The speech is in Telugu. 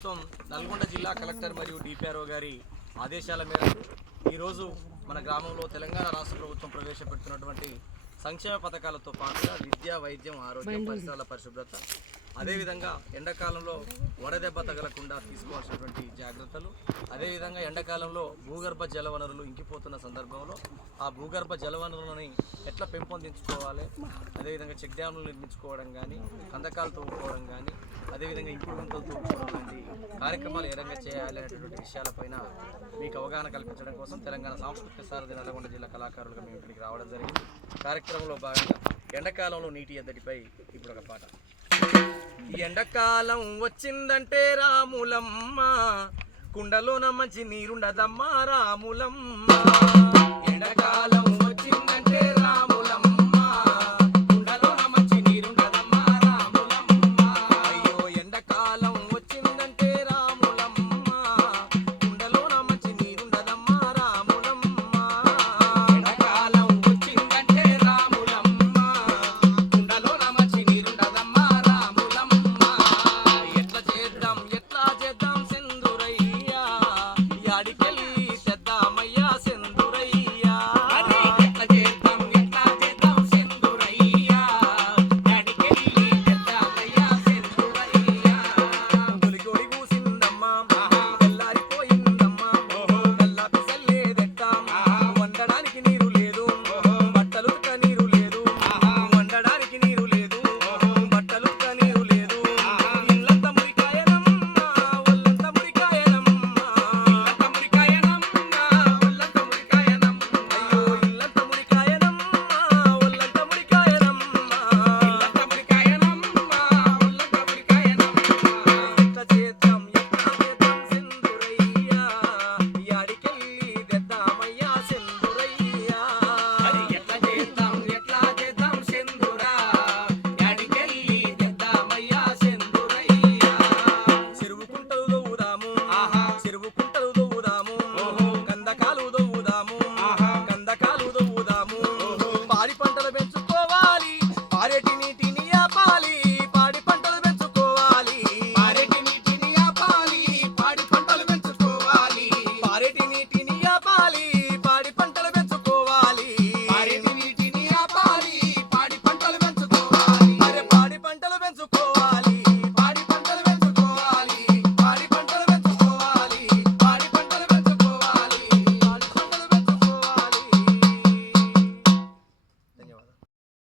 నల్గొండ జిల్లా కలెక్టర్ మరియు డిపిఆర్ఓ గారి ఆదేశాల మేరకు ఈరోజు మన గ్రామంలో తెలంగాణ రాష్ట్ర ప్రభుత్వం ప్రవేశపెడుతున్నటువంటి సంక్షేమ పథకాలతో పాటుగా విద్య, వైద్యం, ఆరోగ్యం, పరిసరాల పరిశుభ్రత, అదేవిధంగా ఎండాకాలంలో వడదెబ్బ తగలకుండా తీసుకోవాల్సినటువంటి జాగ్రత్తలు, అదేవిధంగా ఎండాకాలంలో భూగర్భ జలవనరులు ఇంకిపోతున్న సందర్భంలో ఆ భూగర్భ జలవనరులని ఎట్లా పెంపొందించుకోవాలి, అదేవిధంగా చెక్ డ్యాములు నిర్మించుకోవడం కానీ, కందకాలు తవ్వుకోవడం కానీ, అదేవిధంగా ఇంకుడు గుంతలు తవ్వుకోవడం లాంటి కార్యక్రమాలు ఏ విధంగా చేయాలి అనేటువంటి విషయాలపైన మీకు అవగాహన కల్పించడం కోసం తెలంగాణ సాంస్కృతిక సారథి నల్గొండ జిల్లా కళాకారులుగా మేము ఇక్కడికి రావడం జరిగింది. కార్యక్రమంలో భాగంగా ఎండాకాలంలో నీటి ఎద్దడిపై ఇప్పుడు ఒక పాట. ఎండాకాలం వచ్చిందంటే రాములమ్మ, కుండలోన మంచి నీరుండదమ్మా రాములమ్మ. ఎండాకాలం